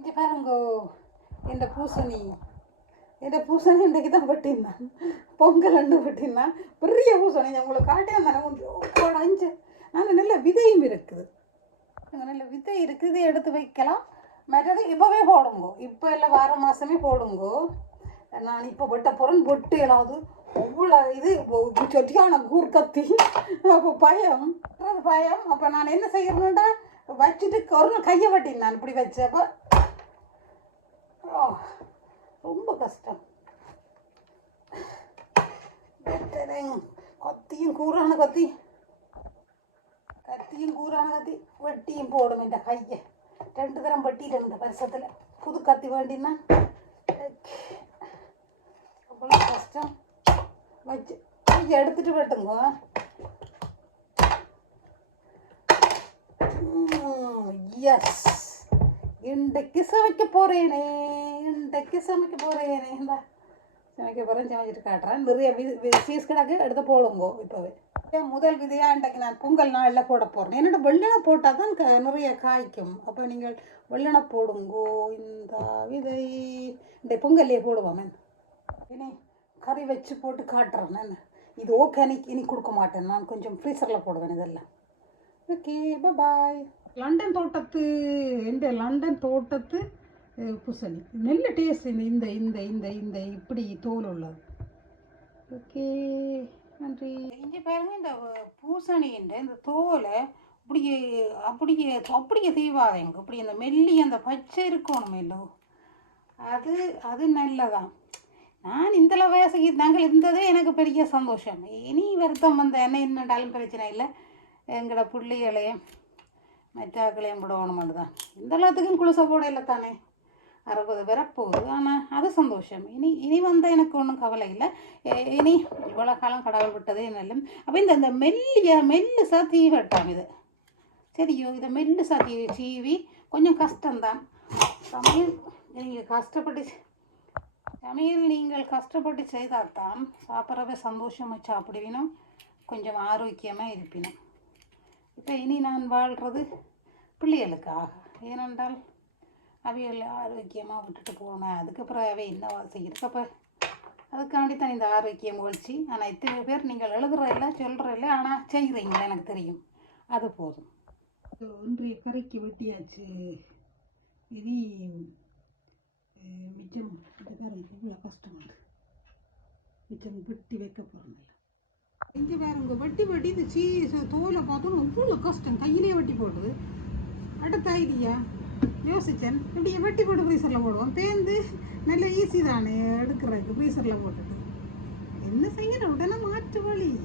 இங்கே பாருங்கோ இந்த பூசணி. இந்த பூசணி இன்றைக்கு தான் பட்டிருந்தான் பொங்கல் ரெண்டு வெட்டினான் பெரிய பூசணி. நான் உங்களுக்கு காட்டினா தானே அஞ்சு நான் நல்ல விதையும் இருக்குது. நல்ல விதை இருக்குது. எடுத்து வைக்கலாம். மற்றது இப்போவே போடுங்கோ. இப்போ இல்லை வார மாதமே போடுங்கோ. நான் இப்போ வெட்ட போகிறேன் வெட்டு ஏதாவது. அவ்வளோ இது. சொட்டியான கூர் கத்தி அப்போ பயம். பயம். அப்போ நான் என்ன செய்யணும்டா வச்சுட்டு ஒரு நாள் கையை வெட்டினேன் நான் இப்படி வச்சப்போ ரொம்ப கஷ்டம். வெட்டுறேன். கத்தியும் கூறான கத்தி. கத்தியும் கூறான கத்தி. வெட்டியும் போடும் இந்த கையை. ரெண்டு தரம் வெட்டிட்டேன் இந்த வருஷத்தில் புது கத்தி வேண்டினா. அவ்வளோ கஷ்டம். வச்சு கையை எடுத்துட்டு வெட்டுங்க. எஸ் இன்றைக்கு சமைக்க போகிறேன் இன்றைக்கு சமைக்க போகிறேன் சமைச்சிட்டு காட்டுறேன் நிறைய வி சீஸ் கிடக்கு எடுத்து போடுங்கோ இப்போவே முதல் விதையாக இன்றைக்கு நான் பொங்கல் நாளில் போட போகிறேன் என்னோட வெள்ளனை போட்டால் தான் க நிறைய காய்க்கும் அப்போ நீங்கள் வெள்ளனை போடுங்கோ இந்த விதை இந்த பொங்கல்லையே போடுவோம் இனி கறி வச்சு போட்டு காட்டுறேன் நான் இது ஓகே இனி இனி கொடுக்க மாட்டேன் நான் கொஞ்சம் ஃப்ரீசரில் போடுவேன் இதெல்லாம் ஓகே பாய் லண்டன் தோட்டத்து இந்த லண்டன் தோட்டத்து பூசணி. நல்ல டேஸ்ட் இந்த இந்த இந்த இந்த இப்படி தோல் உள்ளது. ஓகே நன்றி. இங்கே பாருங்க இந்த பூசணின்ற இந்த தோலை அப்படியே அப்படியே அப்படியே தீவாதேங்க இப்படி அந்த மெல்லி அந்த பச்சை இருக்கணும் மெல்லோ அது அது நல்லதான். நான் இந்த வயசுக்கு நாங்கள் இருந்ததே எனக்கு பெரிய சந்தோஷம். இனி வருத்தம் வந்த என்ன என்னண்டாலும் பிரச்சனை இல்லை. எங்களோட பிள்ளைகளையும் மெட்டாக்களையும் விடணும் தான் இந்த எல்லாத்துக்கும் குளிச போட இல்லை தானே? அறுபது வரப்போகுது ஆனால் அது சந்தோஷம். இனி இனி வந்தால் எனக்கு ஒன்றும் கவலை இல்லை. இனி இவ்வளோ காலம் கடவுள் விட்டதே நல்ல அப்போ இந்த இந்த மெல்லிய மெல்லுசாக தீ வெட்டாம் இது. சரியோ இதை மெல்லுசாக தீ சீவி கொஞ்சம் கஷ்டம்தான். சமையல் நீங்கள் கஷ்டப்பட்டு சமையல் நீங்கள் கஷ்டப்பட்டு செய்தால் தான் சாப்பிட்றத சந்தோஷமாக சாப்பிடுவினும் கொஞ்சம் ஆரோக்கியமாக இருப்பினும். இப்போ இனி நான் வாழ்கிறது பிள்ளைகளுக்காக. ஏனென்றால் அவைகள் ஆரோக்கியமாக விட்டுட்டு போனேன் அதுக்கப்புறம் அவை என்ன செய்கிறது அப்போ? அதுக்காண்டி தான் இந்த ஆரோக்கிய முயற்சி ஆனால் இத்தனை பேர் நீங்கள் எழுதுற இல்லை சொல்கிற இல்லை ஆனால் செய்கிறீங்களா எனக்கு தெரியும். அது போதும். ஒன்றிய கரைக்கு வெட்டியாச்சு. இனி மிச்சம் இது பாருங்க இவ்வளோ கஷ்டம் இருக்கு. மிச்சம் வெட்டி வைக்க போகிறோம் இங்கே உங்கள் வெட்டி வெட்டி இந்த சீ தோலை பார்த்தோன்னு இவ்வளோ கஷ்டம். கையிலே வெட்டி போடுது. அடுத்த ஐடியா யோசித்தேன். இப்படி வெட்டி போட்டு ஃப்ரீசரில் போடுவோம். பேந்து நல்ல ஈஸி தானே எடுக்கிறதுக்கு ஃப்ரீசரில் போட்டுட்டு. என்ன செய்யணும்? உடனே மாற்று வழி.